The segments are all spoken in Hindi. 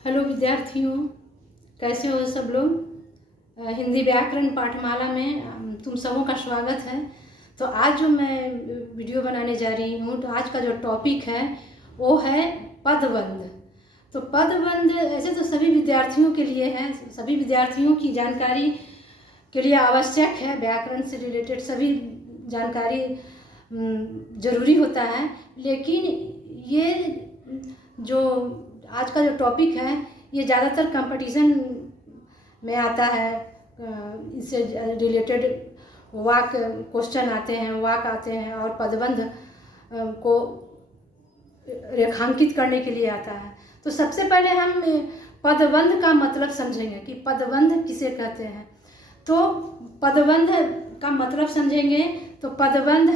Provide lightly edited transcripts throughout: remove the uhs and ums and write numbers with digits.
हेलो विद्यार्थियों, कैसे हो सब लोग। हिंदी व्याकरण पाठमाला में तुम सबों का स्वागत है। तो आज जो मैं वीडियो बनाने जा रही हूँ, तो आज का जो टॉपिक है वो है पदबंध। तो पदबंध ऐसे तो सभी विद्यार्थियों के लिए है, सभी विद्यार्थियों की जानकारी के लिए आवश्यक है। व्याकरण से रिलेटेड सभी जानकारी ज़रूरी होता है, लेकिन ये जो आज का जो टॉपिक है ये ज़्यादातर कंपटीशन में आता है। इससे रिलेटेड वाक क्वेश्चन आते हैं, वाक आते हैं और पदबंध को रेखांकित करने के लिए आता है। तो सबसे पहले हम पदबंध का मतलब समझेंगे कि पदबंध किसे कहते हैं। तो पदबंध का मतलब समझेंगे तो पदबंध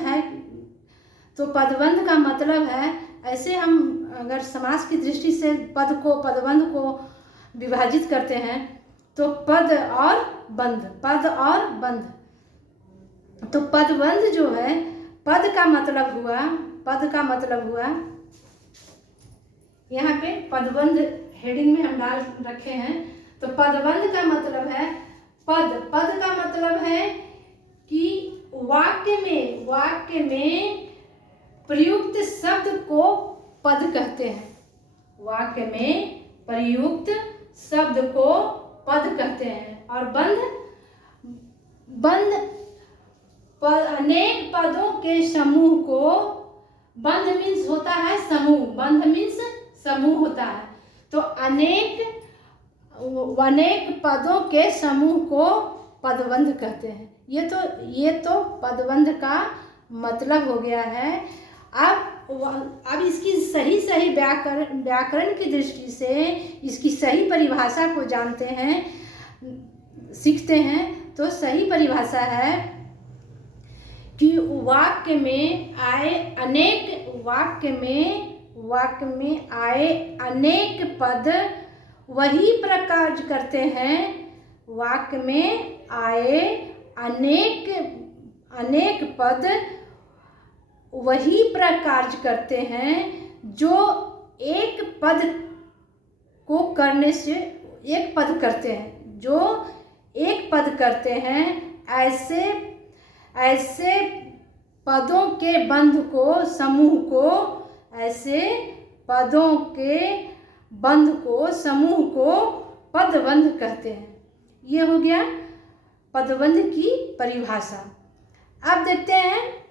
का मतलब है, ऐसे हम अगर समास की दृष्टि से पदबंध को विभाजित करते हैं तो पद और बंध। तो पदबंध जो है, पद का मतलब हुआ यहाँ पे पदबंध हेडिंग में हम डाल रखे हैं। तो पदबंध का मतलब है पद का मतलब है कि वाक्य में प्रयुक्त शब्द को पद कहते हैं। वाक्य में प्रयुक्त शब्द को पद कहते हैं। और बंध अनेक पदों के समूह को, बंध मीन्स होता है समूह, बंध मीन्स समूह होता है। तो अनेक पदों के समूह को पदबंध कहते हैं। ये तो पदबंध का मतलब हो गया है। अब इसकी सही व्याकरण की दृष्टि से इसकी सही परिभाषा को जानते हैं, सीखते हैं। तो सही परिभाषा है कि वाक्य में आए अनेक पद वही प्रकार करते हैं। वाक्य में आए अनेक पद वही प्रकार करते हैं जो एक पद को करने से एक पद करते हैं, जो एक पद करते हैं। ऐसे पदों के बंध को, समूह को, ऐसे पदों के बंध को, समूह को पदबंध कहते हैं। ये हो गया पदबंध की परिभाषा। अब देखते हैं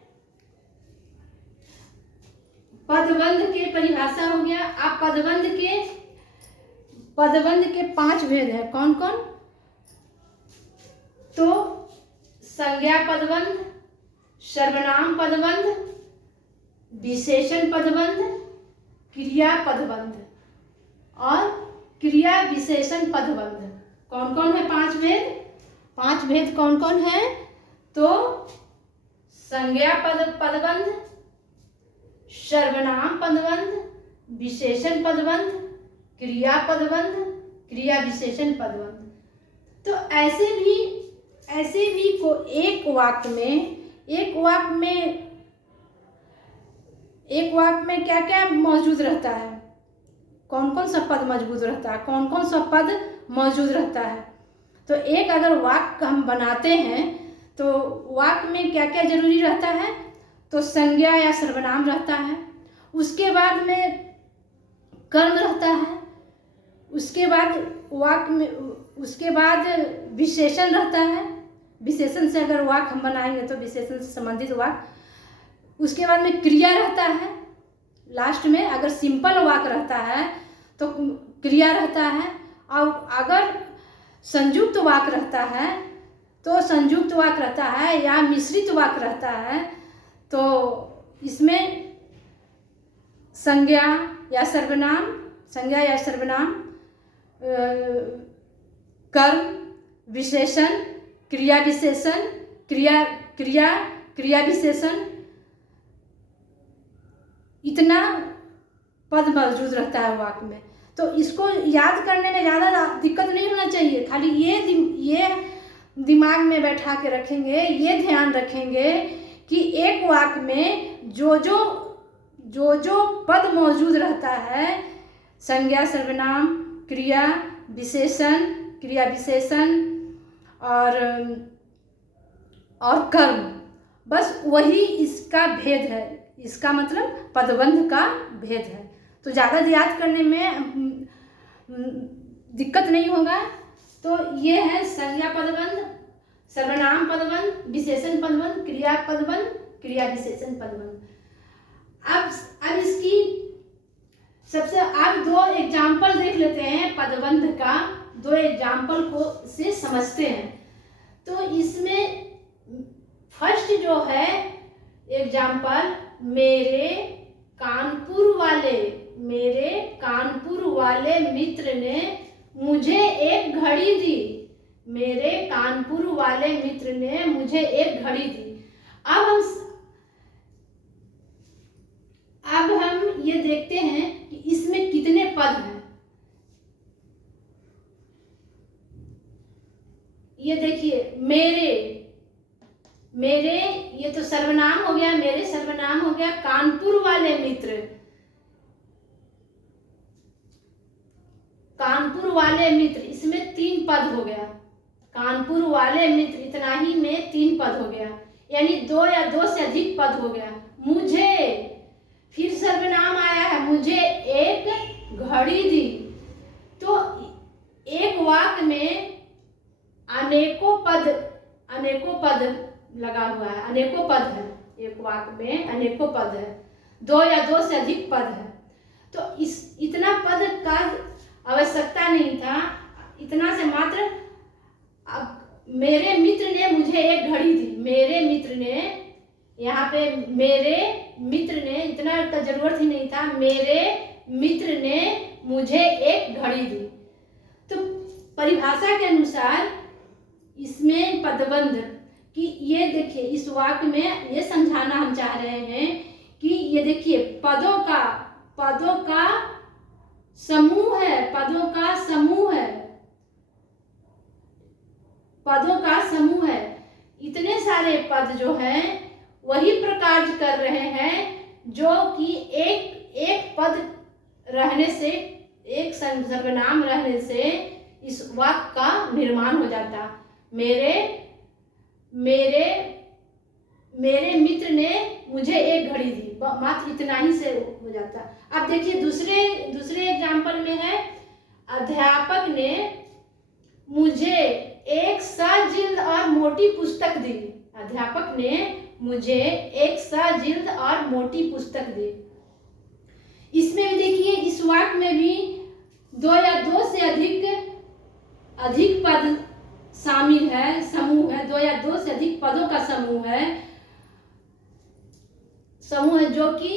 पदबंध के परिभाषा हो गया। अब पदबंध के 5 भेद हैं। कौन कौन? तो संज्ञा पदबंध, सर्वनाम पदबंध, विशेषण पदबंध, क्रिया पदबंध और क्रिया विशेषण पदबंध। कौन कौन है 5 भेद? 5 भेद कौन कौन है? तो संज्ञा पदबंध, सर्वनाम पदबंध, विशेषण पदबंध, क्रिया पदबंध, क्रिया विशेषण पदबंध। तो ऐसे भी को एक वाक्य में क्या क्या मौजूद रहता है, कौन कौन सा पद मौजूद रहता है, कौन कौन सा पद मौजूद रहता है। तो एक अगर वाक्य हम बनाते हैं तो वाक्य में क्या क्या जरूरी रहता है? तो संज्ञा या सर्वनाम रहता है, उसके बाद में कर्म रहता है, उसके बाद विशेषण रहता है। विशेषण से अगर वाक्य हम बनाएंगे तो विशेषण से संबंधित वाक्य। उसके बाद में क्रिया रहता है। लास्ट में अगर सिंपल वाक्य रहता है तो क्रिया रहता है। और अगर संयुक्त वाक्य रहता है तो संयुक्त वाक्य रहता है, या मिश्रित वाक्य रहता है तो इसमें संज्ञा या सर्वनाम, कर्म, विशेषण, क्रिया विशेषण, क्रिया विशेषण, इतना पद मौजूद रहता है वाक्य में। तो इसको याद करने में ज़्यादा दिक्कत नहीं होना चाहिए। खाली ये दिमाग में बैठा के रखेंगे, ये ध्यान रखेंगे कि एक वाक्य में जो जो पद मौजूद रहता है, संज्ञा, सर्वनाम, क्रिया विशेषण और कर्म, बस वही इसका भेद है। इसका मतलब पदबंध का भेद है। तो ज़्यादा याद करने में दिक्कत नहीं होगा। तो ये है संज्ञा पदबंध, सर्वनाम पदबंध, विशेषण पदबंध, क्रिया पदबंध, क्रिया विशेषण पदबंध। अब इसकी सबसे अब 2 एग्जाम्पल देख लेते हैं पदबंध का। 2 एग्जाम्पल को से समझते हैं। तो इसमें फर्स्ट जो है एग्जाम्पल, मेरे कानपुर वाले मित्र ने मुझे एक घड़ी दी। मेरे कानपुर वाले मित्र ने मुझे एक घड़ी दी। अब हम ये देखते हैं कि इसमें कितने पद हैं। ये देखिए, मेरे ये तो सर्वनाम हो गया, मेरे सर्वनाम हो गया। कानपुर वाले मित्र, इसमें 3 पद हो गया। कानपुर वाले मित्र, इतना ही में 3 पद हो गया, यानी 2 या 2 से अधिक पद हो गया। मुझे, फिर सर्वनाम आया है, मुझे एक घड़ी दी। तो एक वाक्य में अनेकों पद लगा हुआ है, अनेकों पद है। एक वाक्य में अनेकों पद है, 2 या 2 से अधिक पद है। तो इतना पद का आवश्यकता नहीं था, इतना से मात्र। अब मेरे मित्र ने मुझे एक घड़ी दी। मेरे मित्र ने, यहाँ पे मेरे मित्र ने, इतना का जरूरत ही नहीं था। मेरे मित्र ने मुझे एक घड़ी दी। तो परिभाषा के अनुसार इसमें पदबंध कि ये देखिए, इस वाक्य में ये समझाना हम चाह रहे हैं कि ये देखिए, पदों का समूह है, पदों का समूह है। इतने सारे पद जो हैं वही प्रकार कर रहे हैं जो कि एक पद रहने से, एक सर्वनाम रहने से इस वाक्य का निर्माण हो जाता। मेरे मित्र ने मुझे एक घड़ी दी, मात्र इतना ही से हो जाता। अब देखिए दूसरे एग्जाम्पल में है, अध्यापक ने मुझे एक सजिल्द और मोटी पुस्तक दी। अध्यापक ने मुझे एक सजिल्द और मोटी पुस्तक दी। इसमें भी देखिए, इस वाक्य में भी 2 या 2 से अधिक पद शामिल है, समूह है। 2 या 2 से अधिक पदों का समूह है जो कि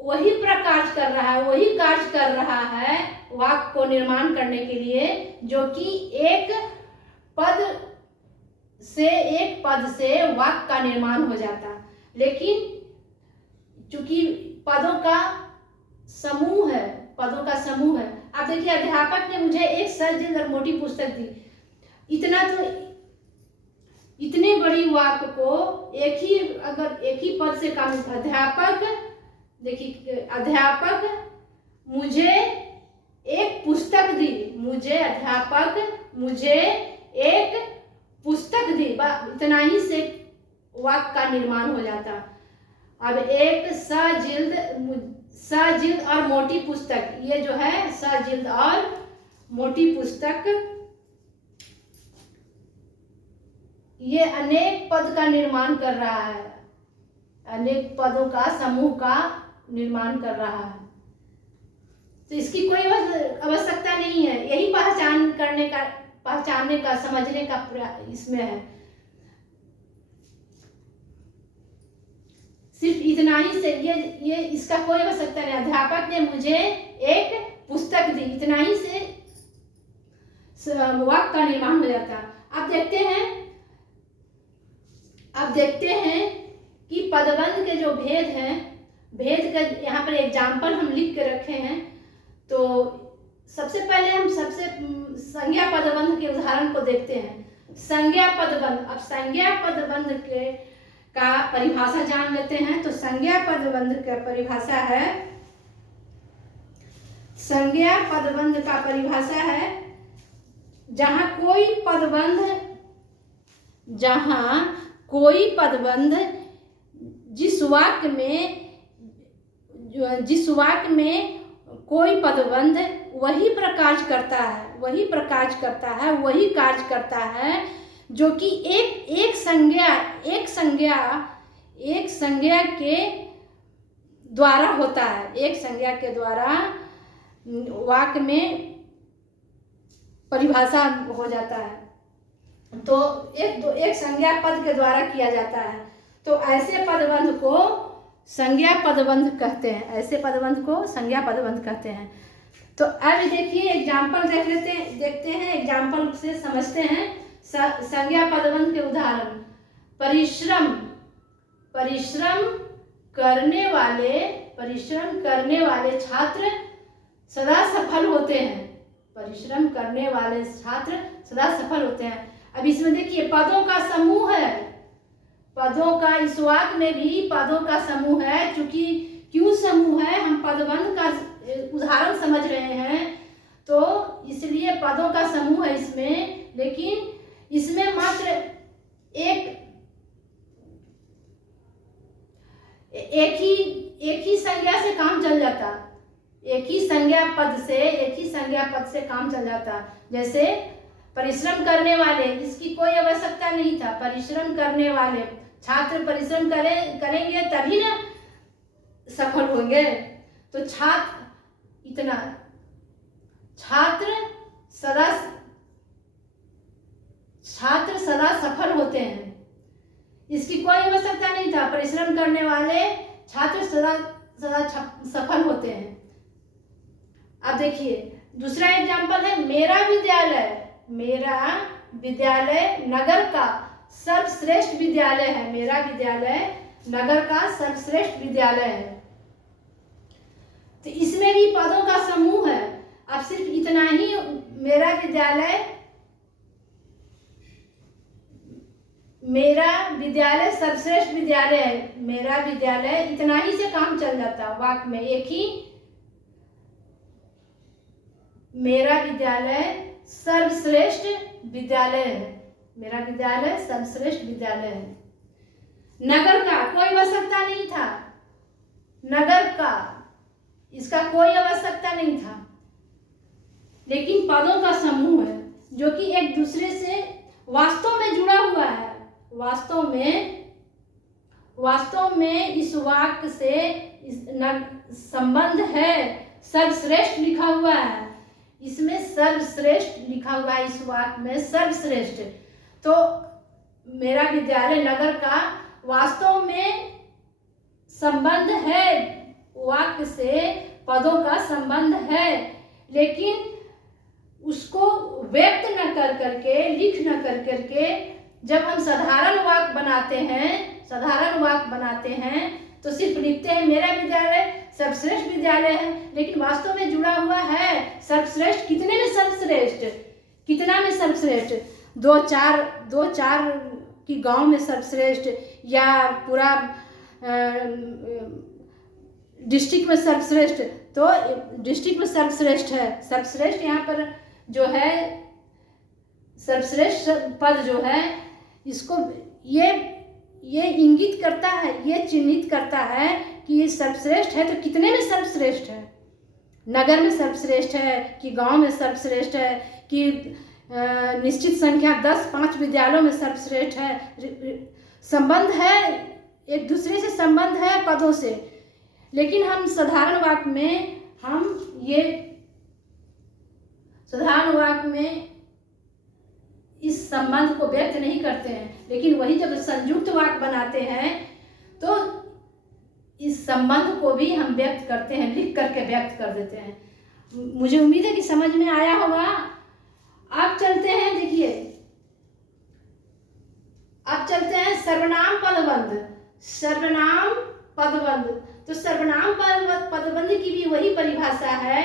वही प्रकाश कर रहा है, वही कार्य कर रहा है वाक्य को निर्माण करने के लिए, जो कि एक पद से वाक्य का निर्माण हो जाता। लेकिन चूंकि पदों का समूह है। अब देखिए, अध्यापक ने मुझे एक सजिल्द और मोटी पुस्तक दी। इतने बड़ी वाक्य को एक ही पद से काम, अध्यापक मुझे एक पुस्तक दी। अध्यापक मुझे एक पुस्तक दी, इतना ही से वाक्य का निर्माण हो जाता। अब एक सजिल्द और मोटी पुस्तक, ये जो है सजिल्द और मोटी पुस्तक, ये अनेक पद का निर्माण कर रहा है, अनेक पदों का समूह का निर्माण कर रहा है। तो इसकी कोई आवश्यकता नहीं है, यही पहचानने का समझने का इसमें है। सिर्फ इतना ही से ये इसका कोई आवश्यकता नहीं। अध्यापक ने मुझे एक पुस्तक दी, इतना ही से वाक्य का निर्माण हो जाता। अब देखते हैं कि पदबंध के जो भेद हैं, भेद का यहाँ पर एग्जाम्पल हम लिख के रखे हैं। तो सबसे पहले हम संज्ञा पदबंध के उदाहरण को देखते हैं। संज्ञा पदबंध, अब संज्ञा पदबंध का परिभाषा जान लेते हैं। तो संज्ञा पदबंध का परिभाषा है, संज्ञा पदबंध का परिभाषा है जहाँ कोई पदबंध जिस वाक्य में कोई पदबंध वही कार्य करता है जो कि एक संज्ञा के द्वारा होता है। एक संज्ञा के द्वारा वाक्य में परिभाषा हो जाता है, तो एक संज्ञा पद के द्वारा किया जाता है। तो ऐसे पदबंध को संज्ञा पदबंध कहते हैं। तो अब देखिए एग्जाम्पल देखते हैं एग्जाम्पल से समझते हैं संज्ञा पदबंध के उदाहरण। परिश्रम करने वाले छात्र सदा सफल होते हैं। अब इसमें देखिए पदों का समूह है, इस वाक्य में भी पदों का समूह है। चूंकि क्यों समूह है, हम पदबंध का उदाहरण समझ रहे हैं, तो इसलिए पदों का समूह है इसमें। लेकिन इसमें मात्र एक ही संज्ञा से काम चल जाता, एक ही संज्ञा पद से काम चल जाता। जैसे परिश्रम करने वाले, इसकी कोई आवश्यकता नहीं था। परिश्रम करने वाले छात्र परिश्रम करेंगे तभी ना सफल होंगे। तो छात्र सदा सफल होते हैं, इसकी कोई आवश्यकता नहीं था। परिश्रम करने वाले छात्र सदा सफल होते हैं। अब देखिए दूसरा एग्जाम्पल है मेरा विद्यालय नगर का सर्वश्रेष्ठ विद्यालय है। मेरा विद्यालय नगर का सर्वश्रेष्ठ विद्यालय है। तो इसमें भी पदों का समूह है। अब सिर्फ इतना ही, मेरा विद्यालय सर्वश्रेष्ठ विद्यालय है, मेरा विद्यालय, इतना ही से काम चल जाता वाक्य में। एक ही मेरा विद्यालय सर्वश्रेष्ठ विद्यालय है, मेरा विद्यालय सर्वश्रेष्ठ विद्यालय है। नगर का कोई आवश्यकता नहीं था, नगर का इसका कोई आवश्यकता नहीं था। लेकिन पदों का समूह है जो कि एक दूसरे से वास्तव में जुड़ा हुआ है। वास्तव में इस वाक्य से संबंध है। सर्वश्रेष्ठ लिखा हुआ है, इसमें सर्वश्रेष्ठ लिखा हुआ है, इस वाक्य में सर्वश्रेष्ठ। तो मेरा विद्यालय नगर का वास्तव में संबंध है, वाक्य से पदों का संबंध है। लेकिन उसको व्यक्त न कर करके, लिख न कर करके जब हम साधारण वाक्य बनाते हैं तो सिर्फ लिखते हैं मेरा विद्यालय सर्वश्रेष्ठ विद्यालय है, लेकिन वास्तव में जुड़ा हुआ है सर्वश्रेष्ठ। कितने में सर्वश्रेष्ठ, कितना में सर्वश्रेष्ठ? दो चार की गांव में सर्वश्रेष्ठ, या पूरा डिस्ट्रिक्ट में सर्वश्रेष्ठ? तो डिस्ट्रिक्ट में सर्वश्रेष्ठ है। सर्वश्रेष्ठ यहाँ पर जो है सर्वश्रेष्ठ पद जो है, इसको ये इंगित करता है, ये चिन्हित करता है कि ये सर्वश्रेष्ठ है। तो कितने में सर्वश्रेष्ठ है? नगर में सर्वश्रेष्ठ है कि गांव में सर्वश्रेष्ठ है कि निश्चित संख्या 10-5 विद्यालयों में सर्वश्रेष्ठ है? संबंध है, एक दूसरे से संबंध है पदों से। लेकिन हम साधारण वाक्य में इस संबंध को व्यक्त नहीं करते हैं। लेकिन वही जब संयुक्त वाक्य बनाते हैं तो इस संबंध को भी हम व्यक्त करते हैं, लिख करके व्यक्त कर देते हैं। मुझे उम्मीद है कि समझ में आया होगा। अब चलते हैं, देखिए अब चलते हैं सर्वनाम पदबंध। तो सर्वनाम पदबंध की भी वही परिभाषा है,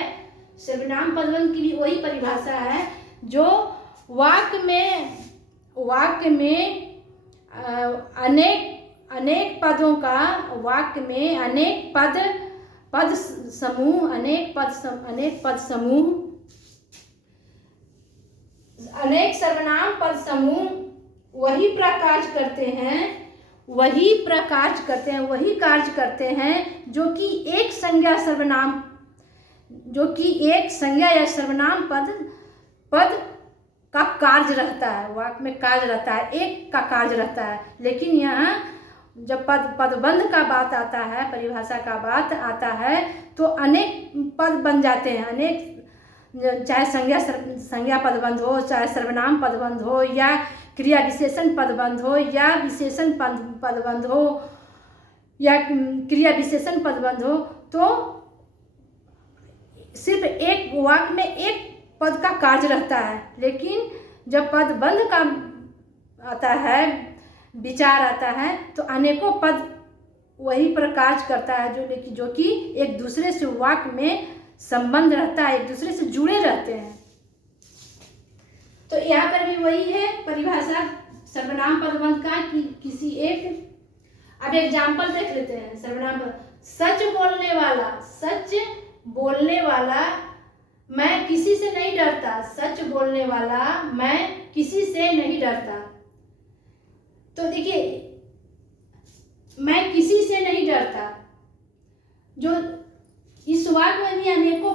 सर्वनाम पदबंध की भी वही परिभाषा है जो वाक्य में अनेक पदों का, वाक्य में अनेक पद पद समूह, अनेक पद समूह, अनेक सर्वनाम पद समूह वही कार्य करते हैं, वही कार्य करते हैं जो कि एक संज्ञा या सर्वनाम पद का कार्य रहता है, वाक्य में कार्य रहता है, एक का कार्य रहता है। लेकिन यहाँ जब पदबंध का बात आता है, परिभाषा का बात आता है, तो अनेक पद बन जाते हैं। अनेक, चाहे संज्ञा पदबंध हो, चाहे सर्वनाम पदबंध हो, या क्रिया विशेषण पदबंध हो, या विशेषण पदबंध हो, या क्रिया विशेषण पदबंध हो, तो सिर्फ एक वाक्य में एक पद का कार्य रहता है। लेकिन जब पदबंध का आता है, विचार आता है, तो अनेकों पद वही पर कार्य करता है जो कि एक दूसरे से वाक्य में संबंध रहता है, एक दूसरे से जुड़े रहते हैं। तो यहाँ पर भी वही है परिभाषा सर्वनाम पदबंध का कि किसी एक, अब एग्जाम्पल देख लेते हैं। सर्वनाम पद, सच बोलने वाला मैं किसी से नहीं डरता। सच बोलने वाला मैं किसी से नहीं डरता। तो देखिए, मैं किसी से नहीं डरता, जो इस वाक्य में भी अनेकों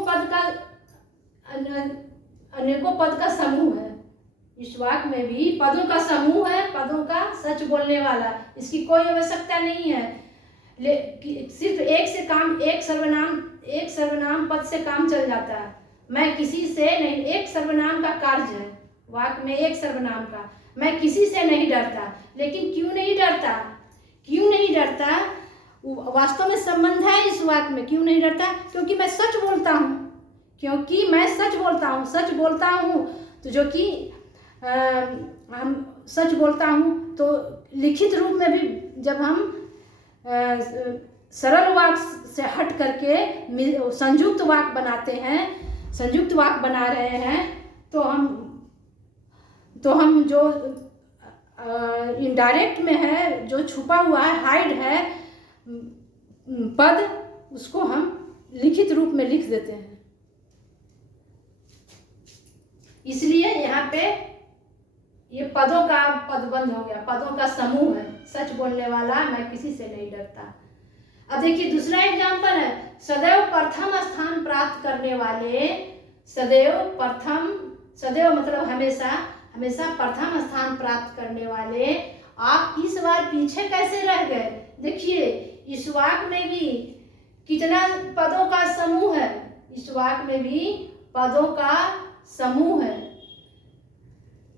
पद का समूह है। इस वाक्य में भी पदों का समूह है, पदों का सच बोलने वाला, इसकी कोई आवश्यकता नहीं है। सिर्फ एक सर्वनाम पद से काम चल जाता है। मैं किसी से नहीं, एक सर्वनाम का कार्य है वाक्य में, एक सर्वनाम का, मैं किसी से नहीं डरता। लेकिन क्यों नहीं डरता? वास्तव में संबंध है इस वाक्य में। क्यों नहीं डरता? क्योंकि मैं सच बोलता हूँ, तो जो कि हम सच बोलता हूँ, तो लिखित रूप में भी जब हम सरल वाक्य से हट करके संयुक्त वाक्य बनाते हैं, संयुक्त वाक्य बना रहे हैं, तो हम जो इनडायरेक्ट में है, जो छुपा हुआ है, हाइड है पद, उसको हम लिखित रूप में लिख देते हैं। इसलिए यहाँ पे ये पदों का पदबंध हो गया, पदों का समूह है। सच बोलने वाला मैं किसी से नहीं डरता। अब देखिए दूसरा एग्जाम्पल है, सदैव प्रथम स्थान प्राप्त करने वाले। सदैव मतलब हमेशा प्रथम स्थान प्राप्त करने वाले। आप इस बार पीछे कैसे रह गए? देखिए इस वाक्य में भी कितना पदों का समूह है, इस वाक्य में भी पदों का समूह है,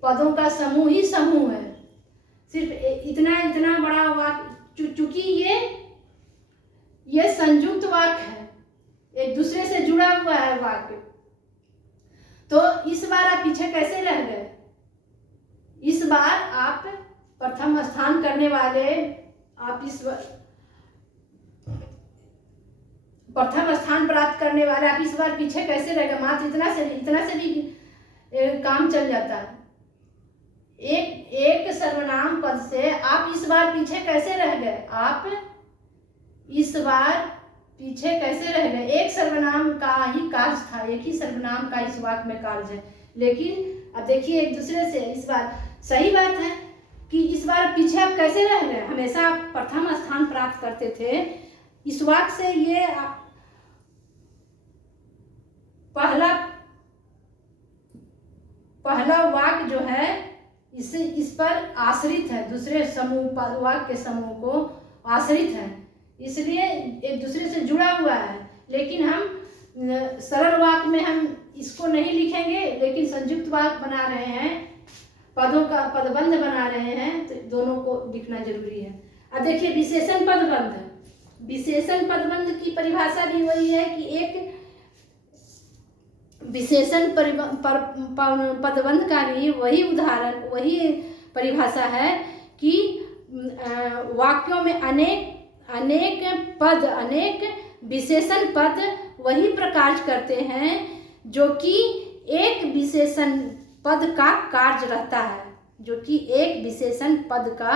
पदों का समूह ही समूह है। सिर्फ इतना बड़ा वाक्य, चूंकि ये संयुक्त वाक्य है, एक दूसरे से जुड़ा हुआ है वाक्य, तो इस बार आप पीछे कैसे रह गए? इस बार आप प्रथम स्थान करने वाले, आप इस प्रथम स्थान प्राप्त करने वाले, आप इस बार पीछे कैसे रह गए? मात्र इतना से भी काम चल जाता है। एक सर्वनाम पद से आप इस बार पीछे कैसे रह गए? आप इस बार पीछे कैसे रह गए? एक सर्वनाम का ही कार्य था, एक ही सर्वनाम का इस वाक्य में कार्य है। लेकिन अब देखिए एक दूसरे से, इस बार सही बात है कि इस बार पीछे आप कैसे रह गए? हमेशा आप प्रथम स्थान प्राप्त करते थे। इस वाक्य से ये पहला वाक्य जो है इस पर आश्रित है, दूसरे समूह वाक्य के समूह को आश्रित है, इसलिए एक दूसरे से जुड़ा हुआ है। लेकिन हम सरल वाक्य में हम इसको नहीं लिखेंगे, लेकिन संयुक्त वाक्य बना रहे हैं, पदों का पदबंध बना रहे हैं, तो दोनों को लिखना जरूरी है। अब देखिए विशेषण पदबंध। विशेषण पदबंध की परिभाषा भी वही है कि एक विशेषण पदबंध का भी वही परिभाषा है कि वाक्यों में अनेक विशेषण पद वही प्रकार करते हैं जो कि एक विशेषण पद का कार्य रहता है, जो कि एक विशेषण पद का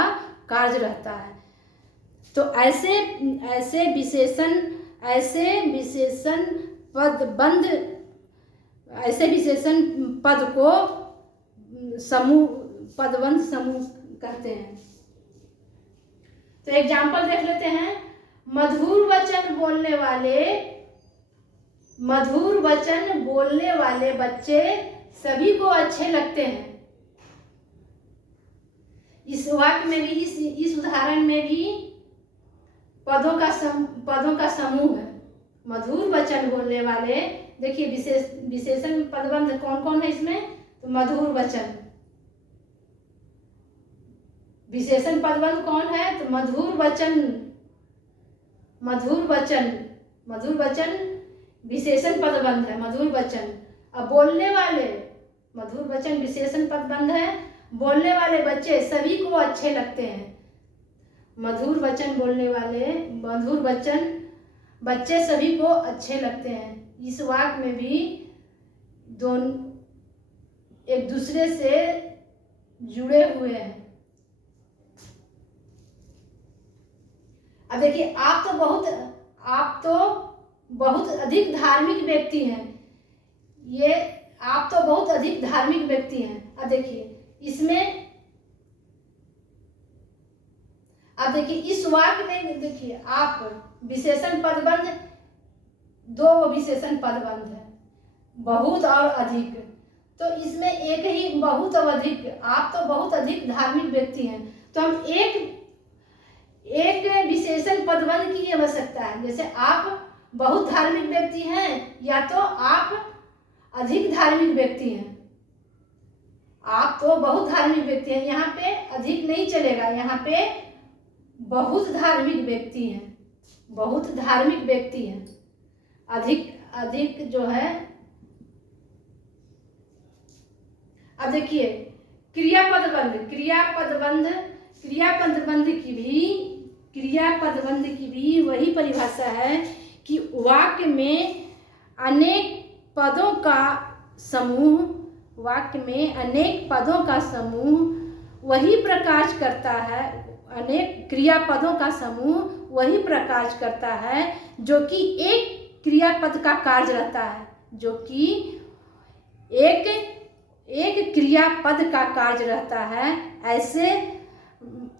कार्य रहता है। तो ऐसे विशेषण ऐसे विशेषण पद को समूह पदबंध समूह कहते हैं। तो एग्जाम्पल देख लेते हैं। मधुर वचन बोलने वाले बच्चे सभी को अच्छे लगते हैं। इस वाक्य में भी, इस उदाहरण में भी पदों का समूह है। मधुर वचन बोलने वाले, देखिए विशेषण पदबंध कौन कौन है इसमें, तो मधुर वचन। विशेषण पदबंध कौन है, तो मधुर वचन विशेषण पदबंध है, मधुर वचन। अब बोलने वाले, मधुर वचन विशेषण पदबंध है, बोलने वाले बच्चे सभी को अच्छे लगते हैं। मधुर वचन बच्चे सभी को अच्छे लगते हैं। इस वाक्य में भी दोनों एक दूसरे से जुड़े हुए हैं। अब देखिए, आप तो बहुत अधिक धार्मिक व्यक्ति हैं। आप तो बहुत अधिक धार्मिक व्यक्ति हैं। अब देखिए इस वाक्य में देखिए, आप विशेषण पदबंध, दो विशेषण पदबंध है, बहुत और अधिक। तो इसमें एक ही बहुत और अधिक, आप तो बहुत अधिक धार्मिक व्यक्ति हैं, तो हम एक विशेषण पदबंध की आवश्यकता है। जैसे आप बहुत धार्मिक व्यक्ति हैं या तो आप अधिक धार्मिक व्यक्ति हैं। आप तो बहुत धार्मिक व्यक्ति हैं, यहाँ पे अधिक नहीं चलेगा, यहाँ पे बहुत धार्मिक व्यक्ति हैं, अधिक जो है। अब देखिए क्रियापदबंध की भी वही परिभाषा है कि वाक्य में अनेक पदों का समूह वही प्रकाश करता है, अनेक क्रियापदों का समूह वही प्रकाश करता है जो कि एक क्रियापद का कार्य रहता है, एक क्रियापद का कार्य रहता है।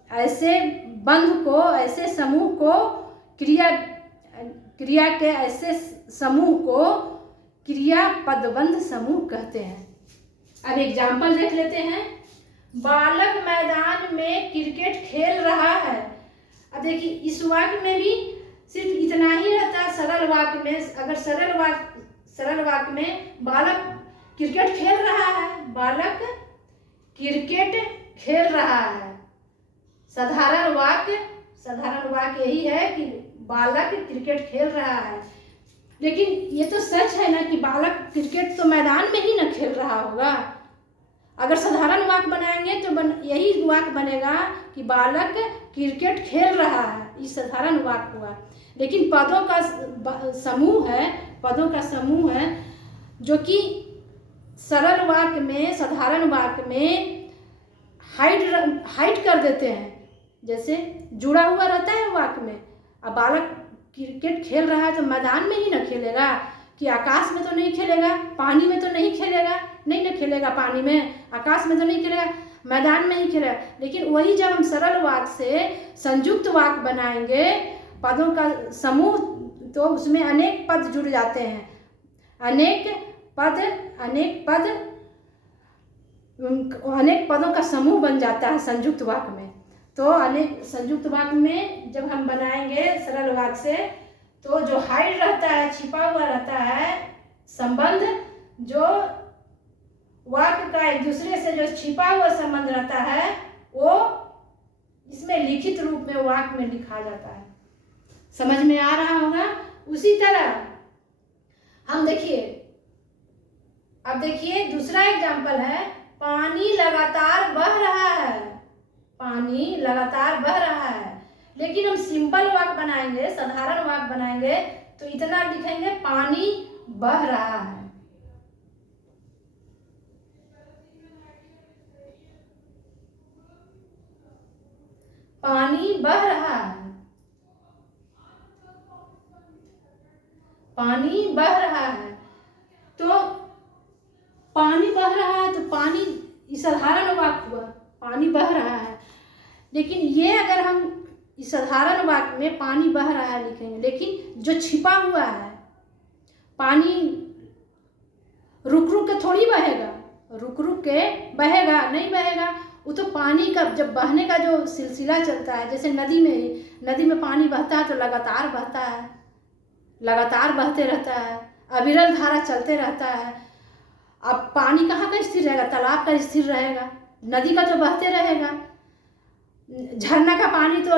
ऐसे बंध को, ऐसे समूह को, क्रिया के ऐसे समूह को क्रियापदबंध समूह कहते हैं। अब एग्जाम्पल देख लेते हैं। बालक मैदान में क्रिकेट खेल रहा है। अब देखिए, इस वाक्य में भी सिर्फ इतना ही रहता है। सरल वाक्य में बालक क्रिकेट खेल रहा है, साधारण वाक्य यही है कि बालक क्रिकेट खेल रहा है। लेकिन ये तो सच है ना कि बालक क्रिकेट तो मैदान में ही ना खेल रहा होगा। अगर साधारण वाक्य बनाएंगे तो यही वाक्य बनेगा कि बालक क्रिकेट खेल रहा है, ये साधारण वाक्य हुआ। लेकिन पदों का समूह है जो कि सरल वाक्य में, साधारण वाक्य में हाइड कर देते हैं। जैसे जुड़ा हुआ रहता है वाक्य में। अब बालक क्रिकेट खेल रहा है तो मैदान में ही ना खेलेगा, कि आकाश में तो नहीं खेलेगा, पानी में तो नहीं खेलेगा, नहीं ना खेलेगा, पानी में आकाश में तो नहीं खेलेगा, मैदान में ही खेलेगा। लेकिन वही जब हम सरल वाक्य से संयुक्त वाक्य बनाएंगे, पदों का समूह, तो उसमें अनेक पद जुड़ जाते हैं। अनेक पदों का समूह बन जाता है संयुक्त वाक्य में। तो अनेक संयुक्त वाक्य में जब हम बनाएंगे सरल वाक्य से, तो जो हाइड रहता है, छिपा हुआ रहता है संबंध, जो वाक्य का एक दूसरे से जो छिपा हुआ संबंध रहता है, वो इसमें लिखित रूप में वाक्य में लिखा जाता है। समझ में आ रहा होगा। उसी तरह हम अब देखिए दूसरा एग्जाम्पल है। पानी लगातार बह रहा है। लेकिन हम सिंपल वाक्य बनाएंगे, साधारण वाक्य बनाएंगे, तो इतना लिखेंगे, पानी बह रहा है। पानी बह रहा है। पानी बह रहा है, तो पानी बह रहा है तो पानी साधारण वाक्य हुआ, पानी बह रहा है। लेकिन ये अगर हम इस साधारण वाक्य में पानी बह रहा है लिखेंगे, लेकिन जो छिपा हुआ है, पानी रुक रुक के थोड़ी बहेगा, रुक रुक के बहेगा नहीं बहेगा, वो तो पानी का जब बहने का जो सिलसिला चलता है, जैसे नदी में पानी बहता है तो लगातार बहता है, लगातार बहते रहता है, अविरल धारा चलते रहता है। अब पानी कहाँ का स्थिर रहेगा? तालाब का स्थिर रहेगा, नदी का तो बहते रहेगा, झरना का पानी तो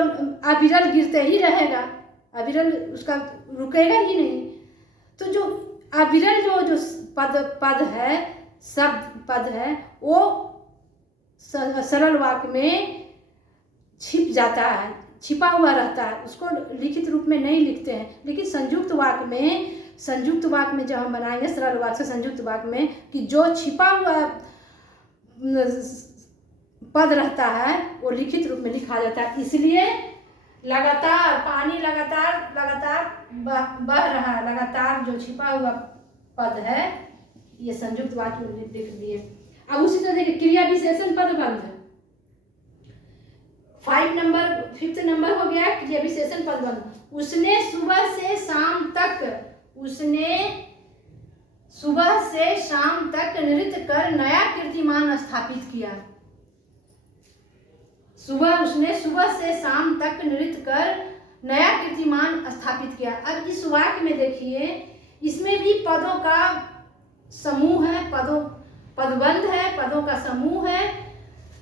अविरल गिरते ही रहेगा, अविरल उसका रुकेगा ही नहीं। तो जो अविरल जो पद है, शब्द पद है, वो सरल वाक्य में छिप जाता है, छिपा हुआ रहता है, उसको लिखित रूप में नहीं लिखते हैं। लेकिन संयुक्त वाक्य में जब हम बनाएंगे सरल वाक्य से संयुक्त वाक्य में, कि जो छिपा हुआ पद रहता है वो लिखित रूप में लिखा जाता है। इसलिए लगातार पानी लगातार बह रहा है, लगातार जो छिपा हुआ पद है ये संयुक्त वाक्य में लिख दिए। अब उसी तरह देखिए क्रिया विशेषण पदबंध, 5th नंबर हो गया क्रिया विशेषण पदबंध। उसने सुबह से शाम तक नृत्य कर नया कीर्तिमान स्थापित किया। उसने सुबह से शाम तक नृत्य कर नया कीर्तिमान स्थापित किया। अब इस वाक्य में देखिए, इसमें भी पदों का समूह है, पदबंध है, पदों का समूह है,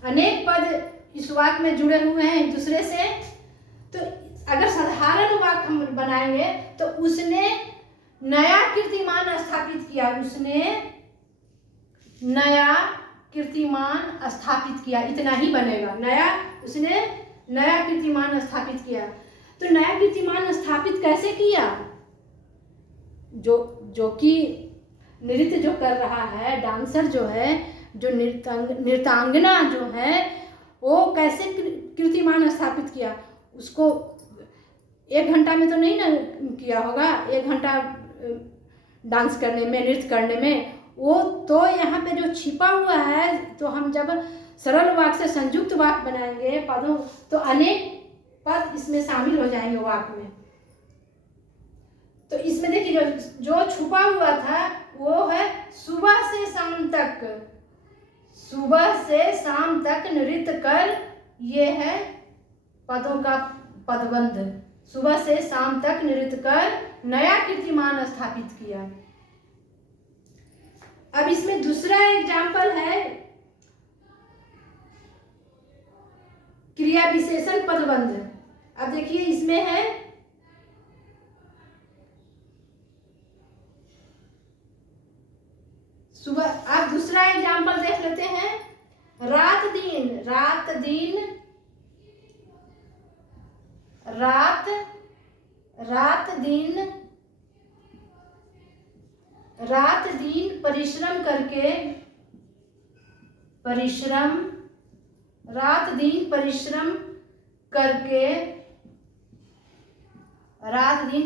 अनेक पद इस वाक्य में जुड़े हुए हैं एक दूसरे से। तो अगर साधारण वाक्य हम बनाएंगे तो उसने नया कीर्तिमान स्थापित किया, इतना ही बनेगा। उसने नया कीर्तिमान स्थापित किया। तो नया कीर्तिमान स्थापित कैसे किया? जो कि नृत्य जो कर रहा है, डांसर जो है, जो नृत्यांगना जो है, वो कैसे कीर्तिमान स्थापित किया? उसको 1 घंटा में तो नहीं ना किया होगा, 1 घंटा डांस करने में, नृत्य करने में। वो तो यहाँ पे जो छिपा हुआ है, तो हम जब सरल वाक्य से संयुक्त वाक्य बनाएंगे पदों, तो अनेक पद इसमें शामिल हो जाएंगे वाक्य में। तो इसमें देखिए जो छुपा हुआ था वो है सुबह से शाम तक नृत्य कर, ये है पदों का पदबंध। सुबह से शाम तक नृत्य कर नया कीर्तिमान स्थापित किया। अब इसमें दूसरा एग्जाम्पल है क्रिया विशेषण पदबंध। अब देखिए इसमें है सुबह। अब दूसरा एग्जाम्पल देख लेते हैं, रात दिन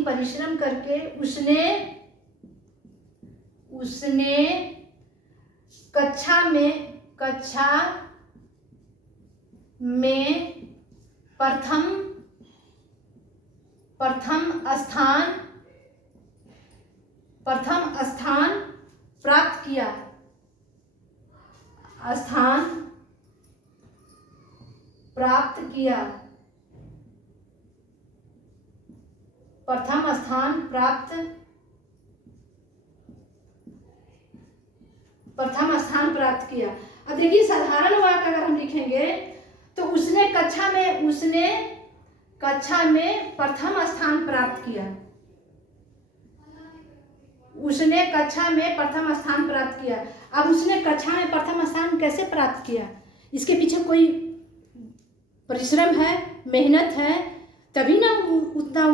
परिश्रम करके उसने कक्षा में प्रथम स्थान प्राप्त किया। प्रथम स्थान प्राप्त किया। अब देखिए साधारण वाक्य अगर हम लिखेंगे तो उसने कक्षा में प्रथम स्थान प्राप्त किया। अब उसने कक्षा में प्रथम स्थान कैसे प्राप्त किया? इसके पीछे कोई परिश्रम है, मेहनत है, तभी ना उतना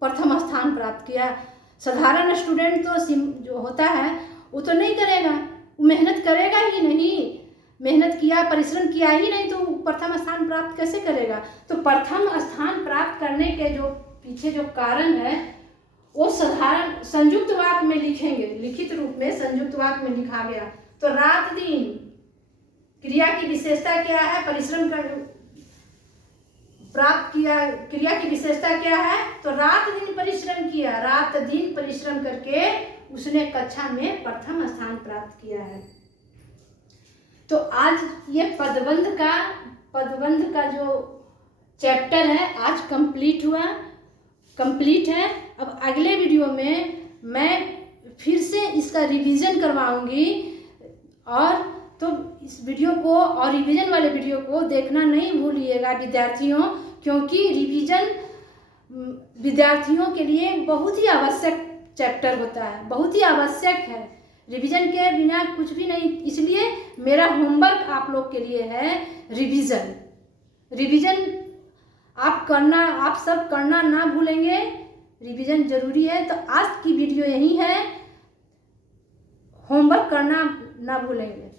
प्रथम स्थान प्राप्त किया। साधारण स्टूडेंट तो जो होता है वो तो नहीं करेगा, वो मेहनत करेगा ही नहीं, मेहनत किया, परिश्रम किया ही नहीं, तो प्रथम स्थान प्राप्त कैसे करेगा? तो प्रथम स्थान प्राप्त करने के जो पीछे जो कारण है वो साधारण संयुक्त वाक्य में लिखेंगे, लिखित रूप में संयुक्त वाक्य में लिखा गया। तो रात दिन क्रिया की विशेषता क्या है? परिश्रम कर प्राप्त किया। क्रिया की विशेषता क्या है? तो रात दिन परिश्रम किया, रात दिन परिश्रम करके उसने कक्षा में प्रथम स्थान प्राप्त किया है। तो आज ये पदबंध का जो चैप्टर है आज कंप्लीट है। अब अगले वीडियो में मैं फिर से इसका रिवीजन करवाऊंगी, और तो इस वीडियो को और रिवीजन वाले वीडियो को देखना नहीं भूलिएगा विद्यार्थियों, क्योंकि रिवीजन विद्यार्थियों के लिए बहुत ही आवश्यक चैप्टर होता है, बहुत ही आवश्यक है। रिवीजन के बिना कुछ भी नहीं, इसलिए मेरा होमवर्क आप लोग के लिए है रिवीजन आप सब करना ना भूलेंगे, रिवीजन जरूरी है। तो आज की वीडियो यही है, होमवर्क करना ना भूलेंगे।